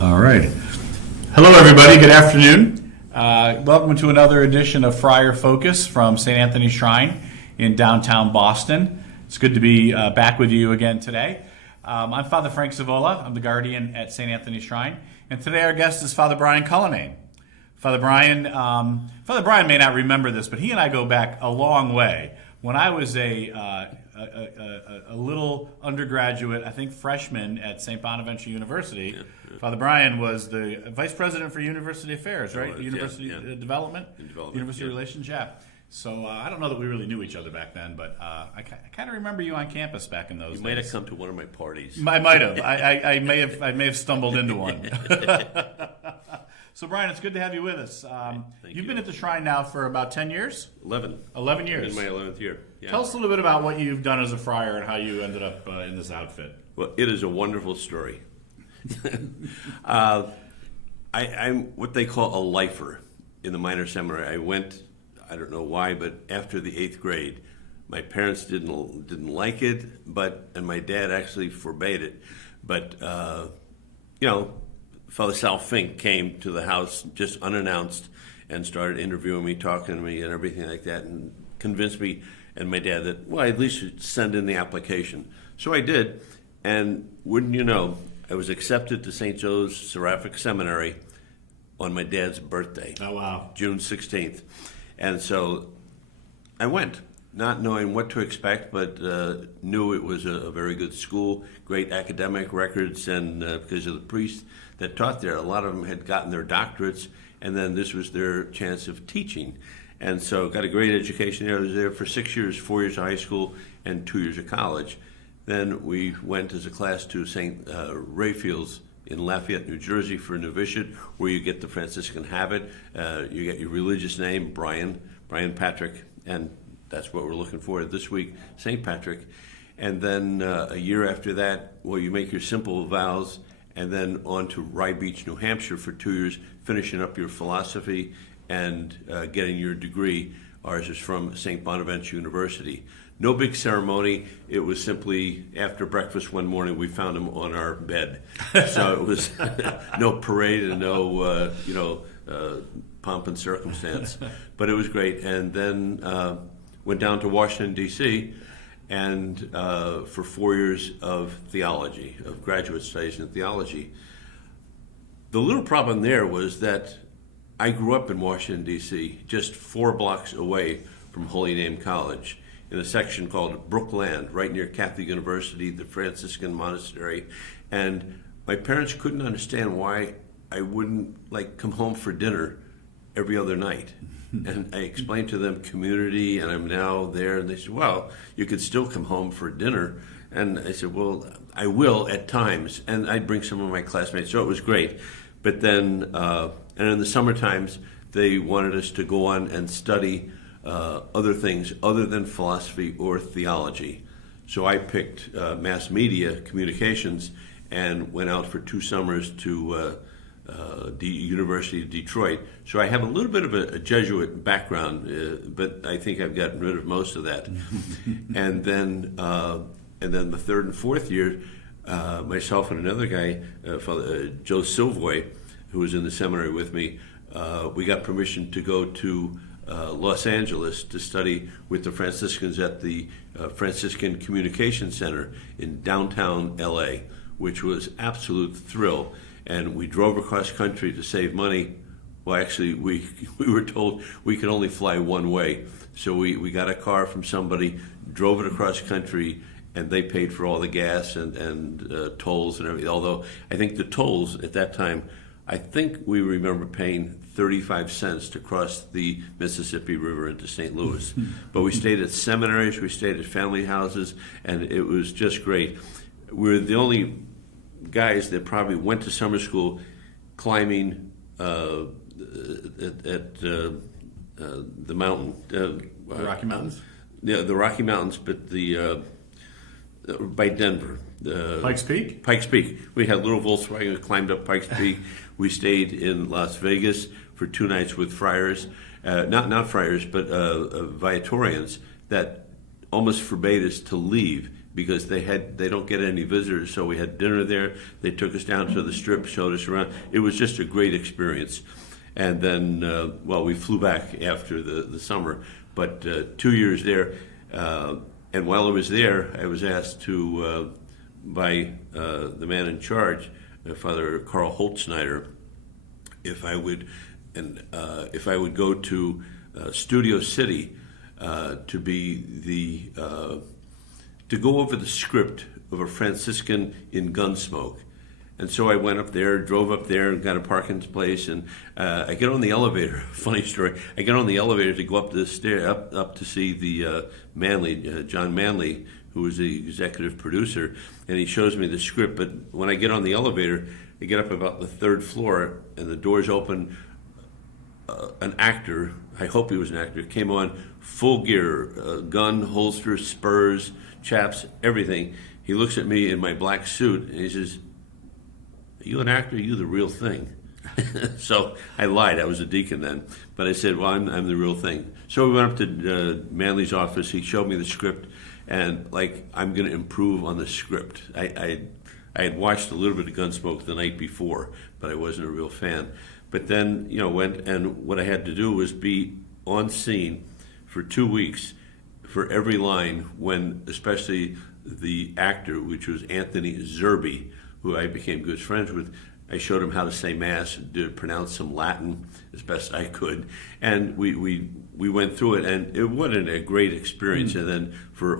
All right. Hello, everybody. Good afternoon. Welcome to another edition of Friar Focus from St. Anthony's Shrine in downtown Boston. It's good to be back with you again today. I'm Father Frank Savola. I'm the guardian at St. Anthony's Shrine. And today our guest is Father Brian Cullinane. Father Brian may not remember this, but he and I go back a long way. When I was a little undergraduate, I think freshman at St. Bonaventure University, Father Brian was the vice president for University Affairs, right? University Development, University Relations, yeah. So I don't know that we really knew each other back then, but I kind of remember you on campus back in those days. You might have come to one of my parties. I might have. I may have stumbled into one. So, Brian, it's good to have you with us. You've been at the Shrine now for about 10 years? 11. 11 years. In my 11th year. Yeah. Tell us a little bit about what you've done as a friar and how you ended up in this outfit. Well, it is a wonderful story. I'm what they call a lifer in the minor seminary. I went, I don't know why, but after the 8th grade. My parents didn't like it, and my dad actually forbade it. But, Father Sal Fink came to the house just unannounced and started interviewing me, talking to me and everything like that, and convinced me and my dad that, well, I at least should send in the application. So I did, and wouldn't you know, I was accepted to St. Joe's Seraphic Seminary on my dad's birthday. Oh, wow. June 16th. And so I went, not knowing what to expect, but knew it was a very good school, great academic records, and because of the priests that taught there, a lot of them had gotten their doctorates, and then this was their chance of teaching. And so got a great education there. I was there for 6 years, 4 years of high school and 2 years of college. Then we went as a class to St. Raphael's in Lafayette, New Jersey for a novitiate, where you get the Franciscan habit. You get your religious name, Brian Patrick, and that's what we're looking for this week, St. Patrick. And then a year after that, well, you make your simple vows, and then on to Rye Beach, New Hampshire for 2 years, finishing up your philosophy and getting your degree. Ours is from St. Bonaventure University. No big ceremony. It was simply after breakfast one morning, we found him on our bed. So it was no parade and no, pomp and circumstance. But it was great. And then went down to Washington, D.C., and for 4 years of theology, of graduate studies in theology. The little problem there was that I grew up in Washington, D.C., just 4 blocks away from Holy Name College, in a section called Brookland, right near Catholic University, the Franciscan monastery. And my parents couldn't understand why I wouldn't come home for dinner every other night. And I explained to them community, and I'm now there. And they said, well, you could still come home for dinner. And I said, well, I will at times. And I'd bring some of my classmates, so it was great. But then, and in the summer times, they wanted us to go on and study other things other than philosophy or theology. So I picked mass media communications and went out for 2 summers to the University of Detroit. So I have a little bit of a Jesuit background, but I think I've gotten rid of most of that. And then the 3rd and 4th year, myself and another guy, Father Joe Silvoy, who was in the seminary with me, we got permission to go to Los Angeles to study with the Franciscans at the Franciscan Communication Center in downtown LA, which was absolute thrill. And we drove across country to save money. Well, actually, we were told we could only fly one way. So we got a car from somebody, drove it across country, and they paid for all the gas and tolls and everything. Although I think the tolls at that time, I think we remember paying 35 cents to cross the Mississippi River into St. Louis. But we stayed at seminaries, we stayed at family houses, and it was just great. We were the only guys that probably went to summer school climbing at the mountain. The Rocky Mountains? Yeah, the Rocky Mountains, but by Denver. Pikes Peak? Pikes Peak. We had little Volkswagen, climbed up Pikes Peak. We stayed in Las Vegas for 2 nights with friars, not friars, but Viatorians that almost forbade us to leave because they don't get any visitors. So we had dinner there. They took us down to the Strip, showed us around. It was just a great experience. And then, we flew back after the summer, but 2 years there. And while I was there, I was asked to by the man in charge, Father Karl Holtzschneider, if I would go to Studio City to go over the script of a Franciscan in Gunsmoke. And so I went up there, drove up there, and got a parking place, and I get on the elevator. Funny story. I get on the elevator to go up the stair, up to see the John Manley, who was the executive producer, and he shows me the script. But when I get on the elevator, I get up about the third floor, and the doors open. An actor, I hope he was an actor, came on full gear, gun, holster, spurs, chaps, everything. He looks at me in my black suit, and he says, "Are you an actor? Are you the real thing?" So I lied. I was a deacon then. But I said, "Well, I'm the real thing." So we went up to Manley's office. He showed me the script, and I'm going to improve on the script. I had watched a little bit of Gunsmoke the night before, but I wasn't a real fan. But then, went, and what I had to do was be on scene for 2 weeks for every line when, especially the actor, which was Anthony Zerbe, who I became good friends with. I showed him how to say Mass, pronounce some Latin as best I could, and we went through it, and it wasn't a great experience. And then for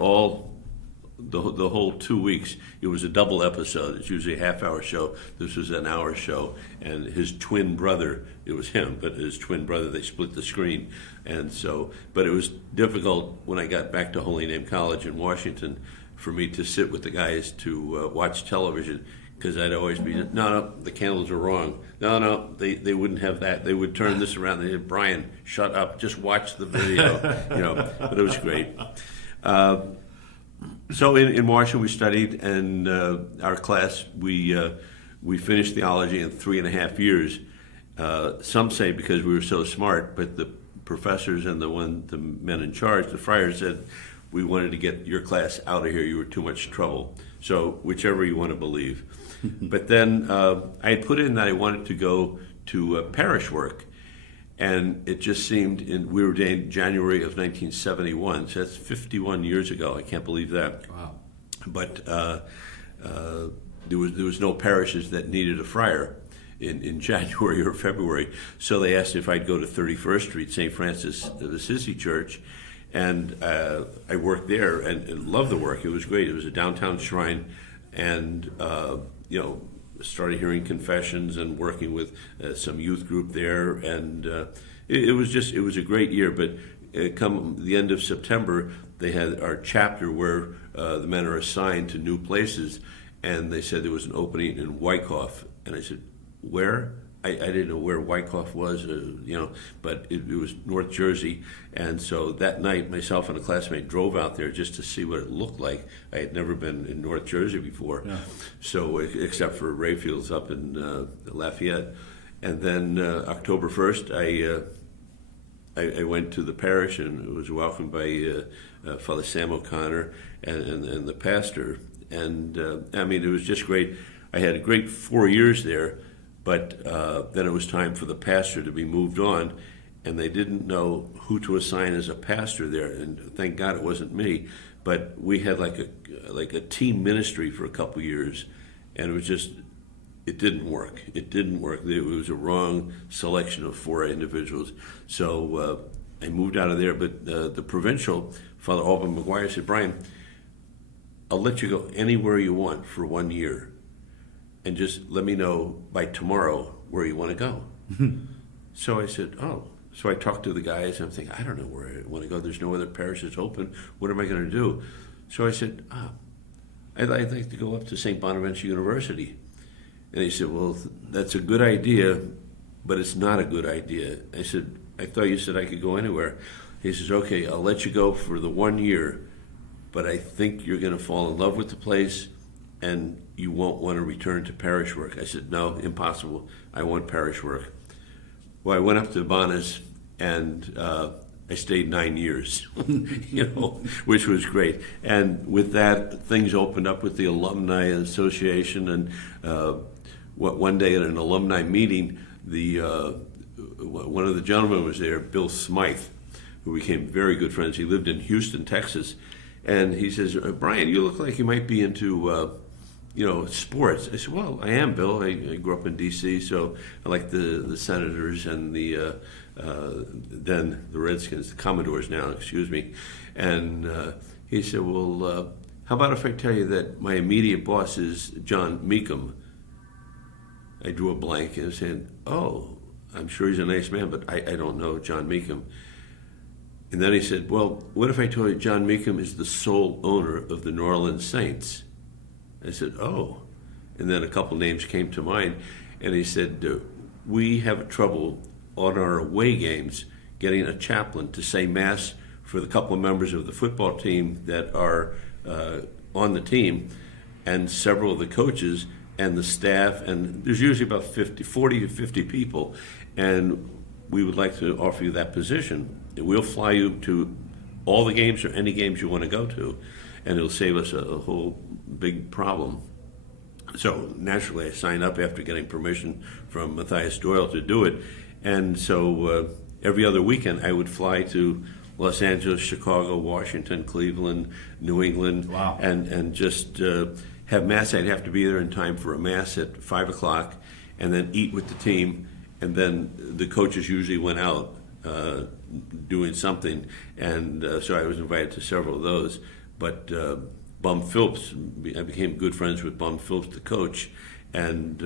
the whole 2 weeks, it was a double episode. It's usually a half-hour show. This was an hour show, and his twin brother, it was him, but his twin brother, they split the screen. And so, but it was difficult when I got back to Holy Name College in Washington for me to sit with the guys to watch television, because I'd always be, no, the candles are wrong. No, they wouldn't have that. They would turn this around. They said, "Brian, shut up. Just watch the video." But it was great. So in Washington, we studied, and our class, we finished theology in 3.5 years. Some say because we were so smart, but the professors and the men in charge, the friars, said, "We wanted to get your class out of here. You were too much trouble." So whichever you want to believe. But then I had put in that I wanted to go to parish work. And it just seemed, we were in January of 1971, so that's 51 years ago. I can't believe that. Wow. But there was no parishes that needed a friar in January or February. So they asked if I'd go to 31st Street, St. Francis of Assisi Church. And I worked there and loved the work. It was great. It was a downtown shrine. And, started hearing confessions and working with some youth group there, and it was a great year. But come the end of September, they had our chapter where the men are assigned to new places, and they said there was an opening in Wyckoff, and I said, "Where?" I didn't know where Wyckoff was, but it was North Jersey. And so that night, myself and a classmate drove out there just to see what it looked like. I had never been in North Jersey before, so except for Rayfields up in Lafayette. And then October 1st, I went to the parish and was welcomed by Father Sam O'Connor and the pastor. And it was just great. I had a great 4 years there. But then it was time for the pastor to be moved on, and they didn't know who to assign as a pastor there. And thank God it wasn't me. But we had like a team ministry for a couple years, and it didn't work. It didn't work. It was a wrong selection of 4 individuals. So I moved out of there. But the provincial, Father Alban McGuire, said, "Brian, I'll let you go anywhere you want for 1 year. And just let me know by tomorrow where you want to go." So I said, "Oh." So I talked to the guys, and I'm thinking, I don't know where I want to go. There's no other parishes open. What am I going to do? So I said, I'd like to go up to St. Bonaventure University. And he said, "Well, that's a good idea, but it's not a good idea." I said, "I thought you said I could go anywhere." He says, "Okay, I'll let you go for the 1 year, but I think you're going to fall in love with the place, and you won't want to return to parish work." I said, "No, impossible. I want parish work." Well, I went up to Bonas, and I stayed 9 years, which was great. And with that, things opened up with the Alumni Association. And one day at an alumni meeting, one of the gentlemen was there, Bill Smythe, who became very good friends. He lived in Houston, Texas. And he says, Brian, you look like you might be into sports. I said, well, I am, Bill. I grew up in D.C., so I like the Senators and then the Redskins, the Commodores now, excuse me. And he said, well, how about if I tell you that my immediate boss is John Meekum? I drew a blank and said, oh, I'm sure he's a nice man, but I don't know John Meekum. And then he said, well, what if I told you John Meekum is the sole owner of the New Orleans Saints? I said, oh. And then a couple names came to mind. And he said, we have trouble on our away games getting a chaplain to say Mass for the couple of members of the football team that are on the team, and several of the coaches and the staff. And there's usually about 40 to 50 people. And we would like to offer you that position. We'll fly you to all the games or any games you want to go to, and it'll save us a whole big problem. So naturally, I signed up after getting permission from Matthias Doyle to do it. And so every other weekend, I would fly to Los Angeles, Chicago, Washington, Cleveland, New England, wow. and just have Mass. I'd have to be there in time for a Mass at 5 o'clock, and then eat with the team. And then the coaches usually went out doing something, and so I was invited to several of those. But Bum Phillips, I became good friends with Bum Phillips, the coach, and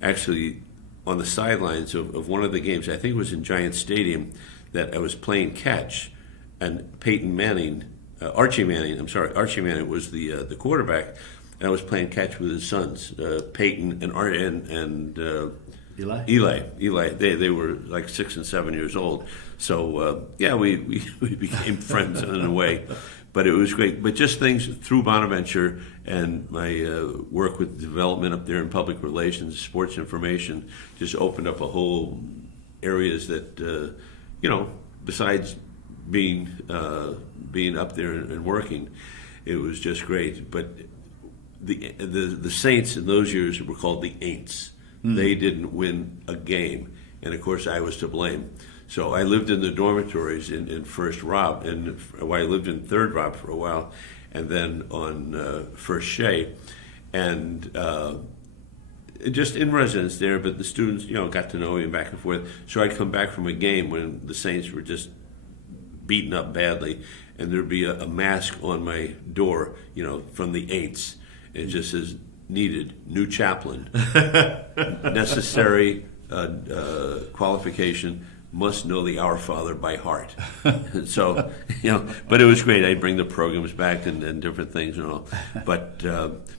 actually on the sidelines of one of the games, I think it was in Giant Stadium, that I was playing catch, and Archie Manning was the quarterback, and I was playing catch with his sons, Peyton and Eli. They were like 6 and 7 years old. So we became friends in a way. But it was great. But just things through Bonaventure and my work with development up there in public relations, sports information, just opened up a whole areas that besides being up there and working, it was just great. But the Saints in those years were called the Aints. They didn't win a game, and of course I was to blame. So I lived in the dormitories in First Rob, and I lived in Third Rob for a while, and then on First Shea, and just in residence there. But the students, got to know me back and forth. So I'd come back from a game when the Saints were just beaten up badly, and there'd be a mask on my door, from the Aints. It just says, needed, new chaplain, necessary qualification, must know the Our Father by heart. So, but it was great. I'd bring the programs back and different things and all. But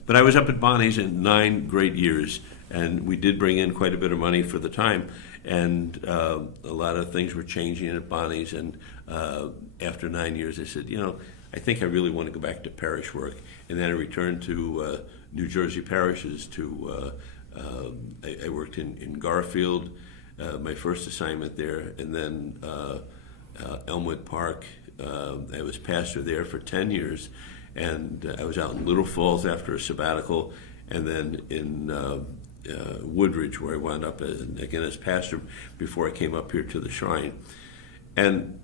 I was up at Bonnie's in 9 great years, and we did bring in quite a bit of money for the time, and a lot of things were changing at Bonnie's. And after 9 years, I said, I think I really want to go back to parish work. And then I returned to New Jersey parishes. I worked in Garfield, my first assignment there, and then Elmwood Park. I was pastor there for 10 years, and I was out in Little Falls after a sabbatical, and then in Woodridge, where I wound up again as pastor before I came up here to the Shrine. And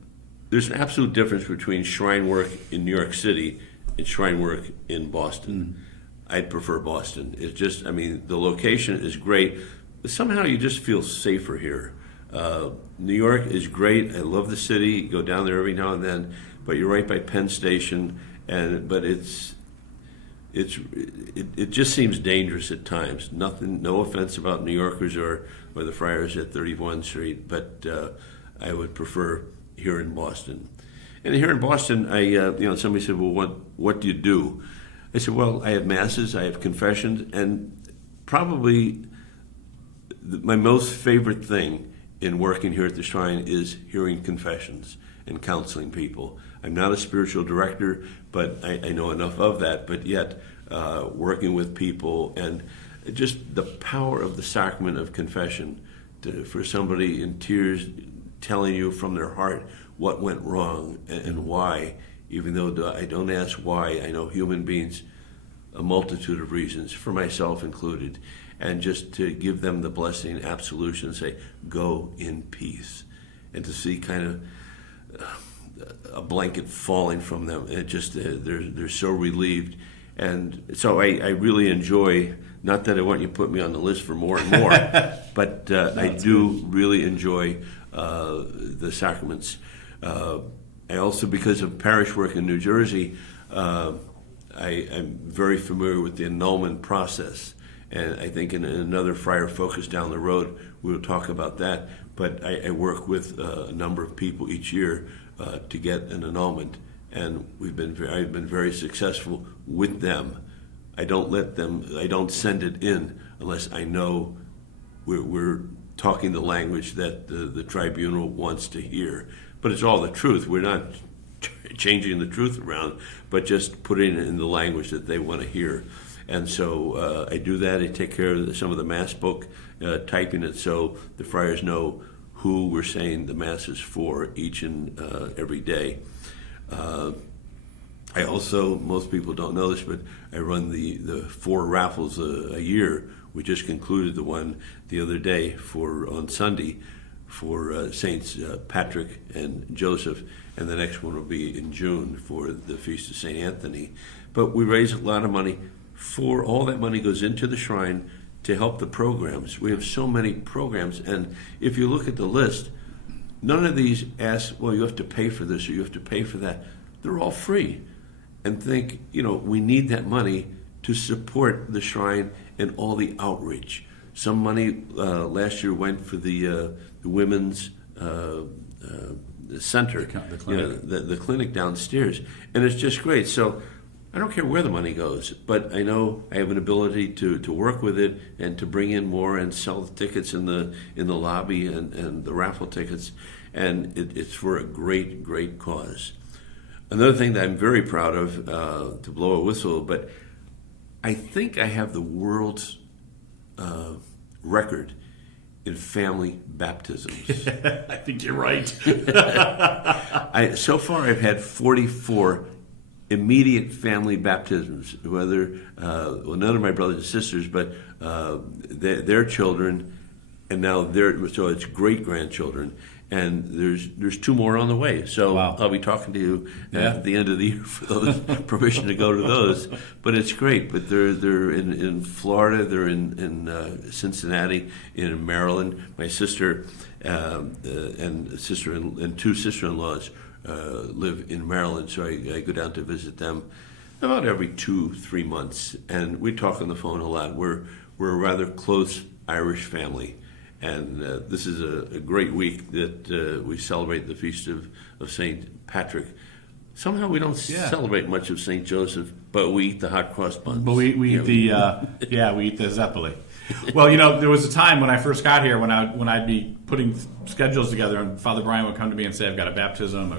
there's an absolute difference between shrine work in New York City and shrine work in Boston. I'd prefer Boston. It's just, the location is great, but somehow you just feel safer here. New York is great. I love the city. You go down there every now and then, but you're right by Penn Station, but it just seems dangerous at times. No offense about New Yorkers or the Friars at 31 Street, but I would prefer here in Boston. And here in Boston, somebody said, well, what do you do? I said, well, I have masses, I have confessions, and probably my most favorite thing in working here at the Shrine is hearing confessions and counseling people. I'm not a spiritual director, but I know enough of that, but yet working with people and just the power of the sacrament of confession for somebody in tears telling you from their heart what went wrong and why. Even though I don't ask why, I know human beings, a multitude of reasons, for myself included, and just to give them the blessing, absolution, and say, go in peace. And to see kind of a blanket falling from them, it just, they're so relieved. And so I really enjoy, not that I want you to put me on the list for more and more, but I do really enjoy the sacraments. I also, because of parish work in New Jersey, I'm very familiar with the annulment process. And I think in another Friar Focus down the road, we'll talk about that. But I work with a number of people each year to get an annulment. And I've been very successful with them. I don't send it in unless I know we're talking the language that the tribunal wants to hear. But it's all the truth. We're not changing the truth around, but just putting it in the language that they want to hear. And so I do that. I take care of some of the Mass book, typing it so the friars know who we're saying the Mass is for each and every day. I also, most people don't know this, but I run the 4 raffles a year. We just concluded the one the other day on Sunday for Saints Patrick and Joseph, and the next one will be in June for the Feast of St. Anthony. But we raise a lot of money. All that money goes into the shrine to help the programs. We have so many programs, and if you look at the list, none of these ask, well, you have to pay for this or you have to pay for that. They're all free. And think, we need that money to support the shrine and all the outreach. Some money last year went for the women's center, the clinic. The clinic downstairs, and it's just great. So I don't care where the money goes, but I know I have an ability to work with it and to bring in more and sell the tickets in the lobby and the raffle tickets, and it's for a great cause. Another thing that I'm very proud of, to blow a whistle, but I think I have the world's record in family baptisms. I think you're right. So far I've had 44 immediate family baptisms, whether, none of my brothers and sisters, but their children, and now so it's great-grandchildren. And there's 2 more on the way. So wow. I'll be talking to you at the end of the year for those permission to go to those. But it's great. But they're in Florida. They're in Cincinnati, in Maryland. My sister and 2 sister-in-laws live in Maryland. So I go down to visit them about every 2-3 months, and we talk on the phone a lot. We're a rather close Irish family. And this is a great week that we celebrate the Feast of St. Patrick. Somehow we don't celebrate much of St. Joseph, but we eat the hot cross buns. But we eat we eat the zeppoli. Well, there was a time when I first got here when I'd be putting schedules together, and Father Brian would come to me and say, "I've got a baptism.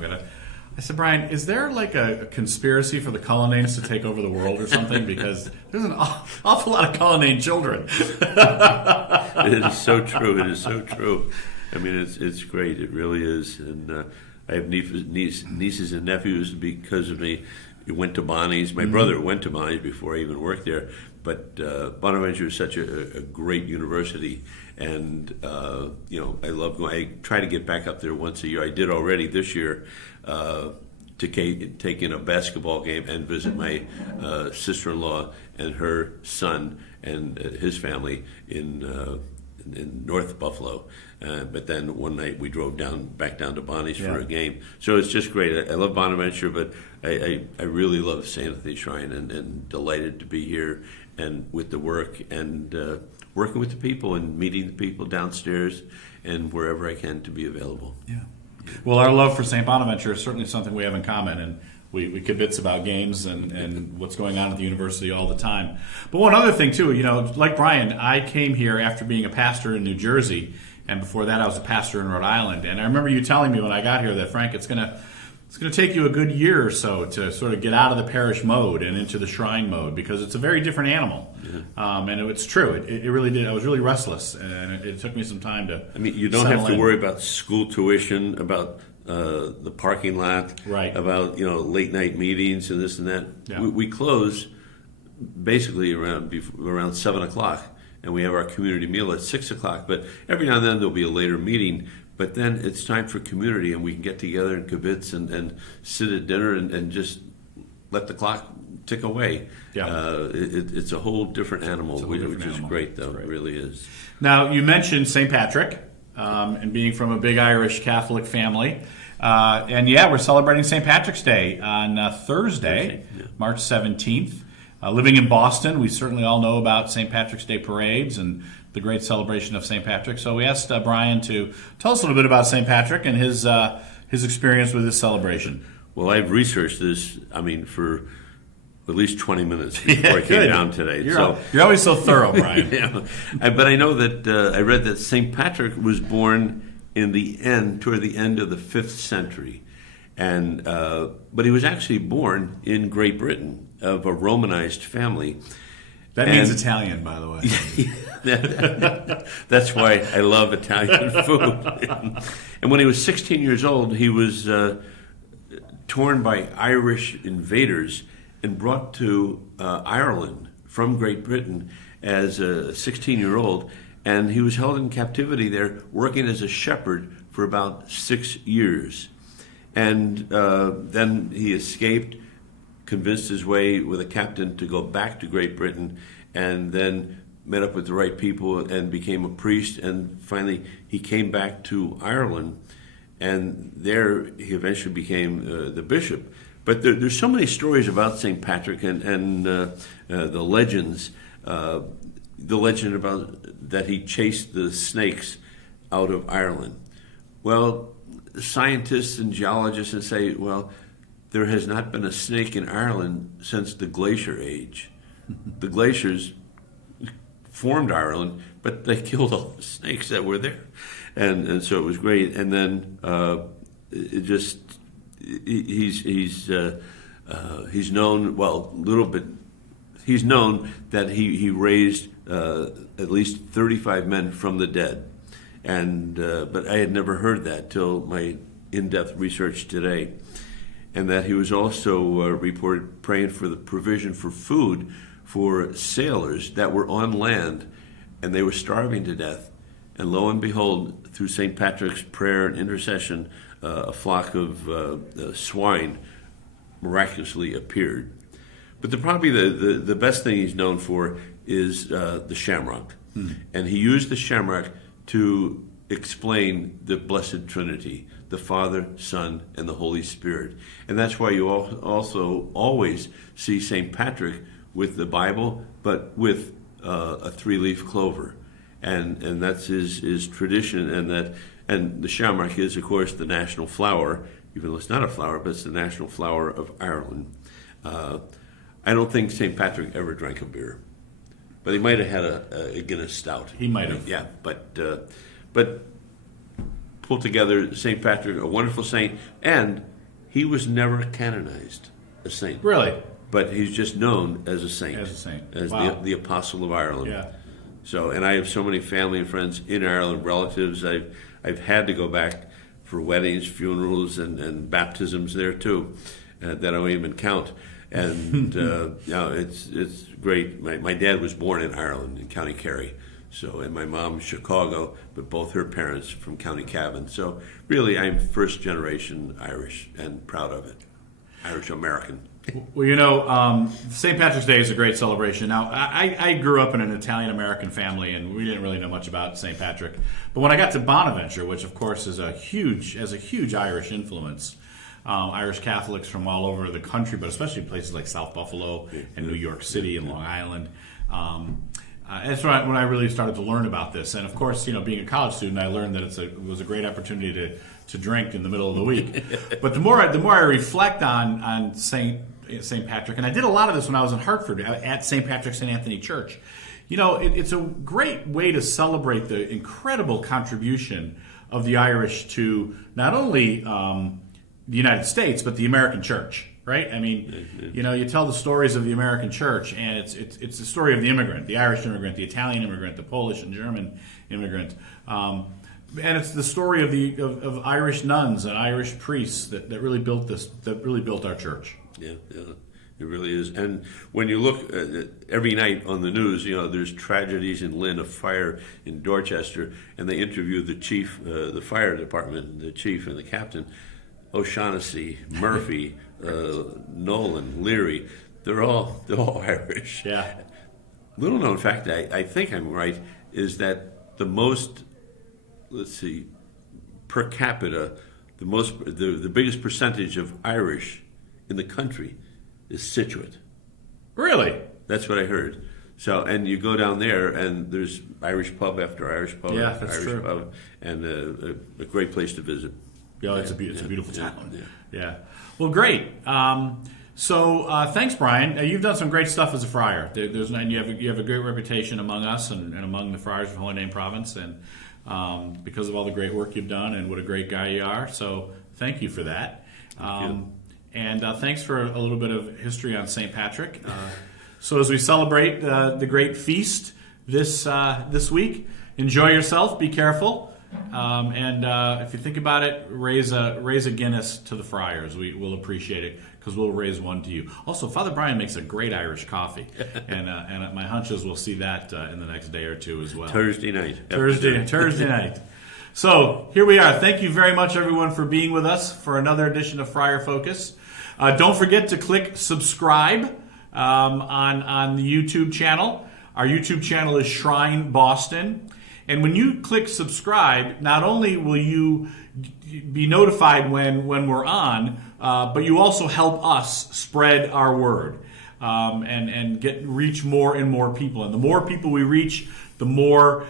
I said, Brian, is there like a conspiracy for the Cullinanes to take over the world or something? Because there's an awful lot of Cullinane children." It is so true. It is so true. I mean, it's great. It really is. And I have nieces and nephews because of me. Who went to Bonnie's. My brother went to Bonnie's before I even worked there. But Bonaventure is such a great university. And, I love going. I try to get back up there once a year. I did already this year. To take in a basketball game and visit my sister-in-law and her son and his family in North Buffalo. But then one night we drove back down to Bonnie's for a game. So it's just great. I love Bonaventure, but I really love St. Anthony Shrine and delighted to be here and with the work and working with the people and meeting the people downstairs and wherever I can to be available. Yeah. Well, our love for St. Bonaventure is certainly something we have in common, and we kibitz about games and what's going on at the university all the time. But one other thing, too, like Brian, I came here after being a pastor in New Jersey, and before that I was a pastor in Rhode Island. And I remember you telling me when I got here that, Frank, it's going to take you a good year or so to sort of get out of the parish mode and into the shrine mode, because it's a very different animal. Yeah. And it's true. It really did. I was really restless, and it took me some time to. I mean, you don't have to worry about school tuition, about the parking lot, Right. about late night meetings and this and that. Yeah. We close basically around 7 o'clock, and we have our community meal at 6 o'clock. But every now and then there'll be a later meeting. But then it's time for community, and we can get together and kibitz and sit at dinner and just let the clock tick away. Yeah. It's a whole different animal, whole different which is animal. great, though. That's It right. really is. Now, you mentioned St. Patrick and being from a big Irish Catholic family. And yeah, we're celebrating St. Patrick's Day on Thursday, yeah. March 17th. Living in Boston, we certainly all know about St. Patrick's Day parades and the great celebration of St. Patrick. So we asked Brian to tell us a little bit about St. Patrick and his experience with this celebration. Well, I've researched this, for at least 20 minutes before I came good. down today. You're always so thorough, Brian. Yeah. But I know that I read that St. Patrick was born toward the end of the 5th century. But he was actually born in Great Britain of a Romanized family. That means Italian, by the way. That's why I love Italian food. And when he was 16 years old, he was torn by Irish invaders and brought to Ireland from Great Britain as a 16-year-old. And he was held in captivity there, working as a shepherd for about 6 years. And then he escaped, convinced his way with a captain to go back to Great Britain, and then met up with the right people and became a priest. And finally, he came back to Ireland, and there he eventually became the bishop. But there's so many stories about St. Patrick and the legends. The legend about that he chased the snakes out of Ireland. Well, scientists and geologists say, well, there has not been a snake in Ireland since the glacier age. The glaciers formed Ireland, but they killed all the snakes that were there, and so it was great. And then he's known a little bit. He's known that he raised at least 35 men from the dead, but I had never heard that till my in-depth research today. And that he was also reported praying for the provision for food for sailors that were on land, and they were starving to death. And lo and behold, through St. Patrick's prayer and intercession, a flock of swine miraculously appeared. But probably the best thing he's known for is the Shamrock. And he used the Shamrock to explain the Blessed Trinity, the Father, Son, and the Holy Spirit. And that's why you also always see St. Patrick with the Bible, but with a 3-leaf clover. And that's his tradition, and the Shamrock is, of course, the national flower, even though it's not a flower, but it's the national flower of Ireland. I don't think St. Patrick ever drank a beer, but he might have had a Guinness stout. He might have. Yeah, but pulled together St. Patrick, a wonderful saint, and he was never canonized a saint. Really? But he's just known as a saint. As a saint. As Wow. the Apostle of Ireland. Yeah. So, and I have so many family and friends in Ireland, relatives. I've had to go back for weddings, funerals, and baptisms there too, that I don't even count. And it's great. My dad was born in Ireland, in County Kerry. So, and my mom Chicago, but both her parents from County Cavan. So, really, I'm first generation Irish and proud of it. Irish American. Well, St. Patrick's Day is a great celebration. Now, I grew up in an Italian-American family, and we didn't really know much about St. Patrick. But when I got to Bonaventure, which, of course, has a huge Irish influence, Irish Catholics from all over the country, but especially places like South Buffalo and New York City and Long Island. That's when I really started to learn about this. And, of course, being a college student, I learned that it was a great opportunity to drink in the middle of the week. But the more I reflect on St. Patrick, and I did a lot of this when I was in Hartford at St. Patrick St. Anthony Church. It's a great way to celebrate the incredible contribution of the Irish to not only the United States, but the American church, right? I mean, you tell the stories of the American church, and it's the story of the immigrant, the Irish immigrant, the Italian immigrant, the Polish and German immigrant. And it's the story of Irish nuns and Irish priests that really built our church. Yeah, it really is. And when you look every night on the news, there's tragedies in Lynn, a fire in Dorchester, and they interview the chief, the fire department, the chief and the captain, O'Shaughnessy, Murphy, Nolan, Leary. They're all Irish. Yeah. Little known fact, I think I'm right, is that the most, per capita, the biggest percentage of Irish in the country is Scituate. Really? That's what I heard. So, and you go down there, and there's Irish pub after Irish pub after Irish true. pub, and a great place to visit. Yeah, it's a beautiful town. Yeah. Well, great. So thanks, Brian. You've done some great stuff as a friar. And you have a great reputation among us and among the friars of Cullinane Province, and because of all the great work you've done and what a great guy you are. So thank you for that. And thanks for a little bit of history on St. Patrick. So as we celebrate the great feast this week, enjoy yourself. Be careful. And if you think about it, raise a Guinness to the friars. We will appreciate it because we'll raise one to you. Also, Father Brian makes a great Irish coffee, and my hunch is we'll see that in the next day or two as well. Thursday night. Thursday night. So here we are. Thank you very much, everyone, for being with us for another edition of Friar Focus. Don't forget to click subscribe on the YouTube channel. Our YouTube channel is Shrine Boston. And when you click subscribe, not only will you be notified when we're on, but you also help us spread our word and reach more and more people. And the more people we reach, the more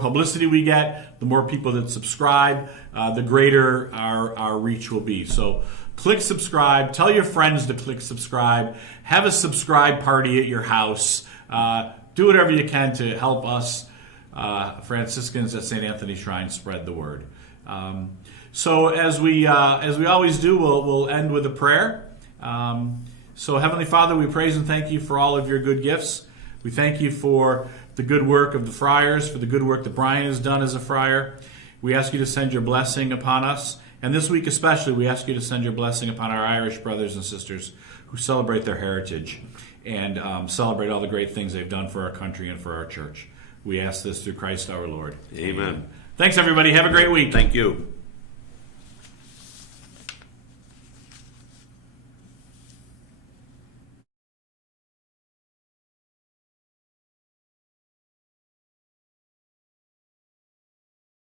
publicity we get, the more people that subscribe, the greater our reach will be. So click subscribe. Tell your friends to click subscribe. Have a subscribe party at your house. Do whatever you can to help us, Franciscans at St. Anthony Shrine, spread the word. So as we always do, we'll end with a prayer. So Heavenly Father, we praise and thank you for all of your good gifts. We thank you for the good work of the friars, for the good work that Brian has done as a friar. We ask you to send your blessing upon us. And this week especially, we ask you to send your blessing upon our Irish brothers and sisters who celebrate their heritage and celebrate all the great things they've done for our country and for our church. We ask this through Christ our Lord. Amen. Thanks, everybody. Have a great week. Thank you.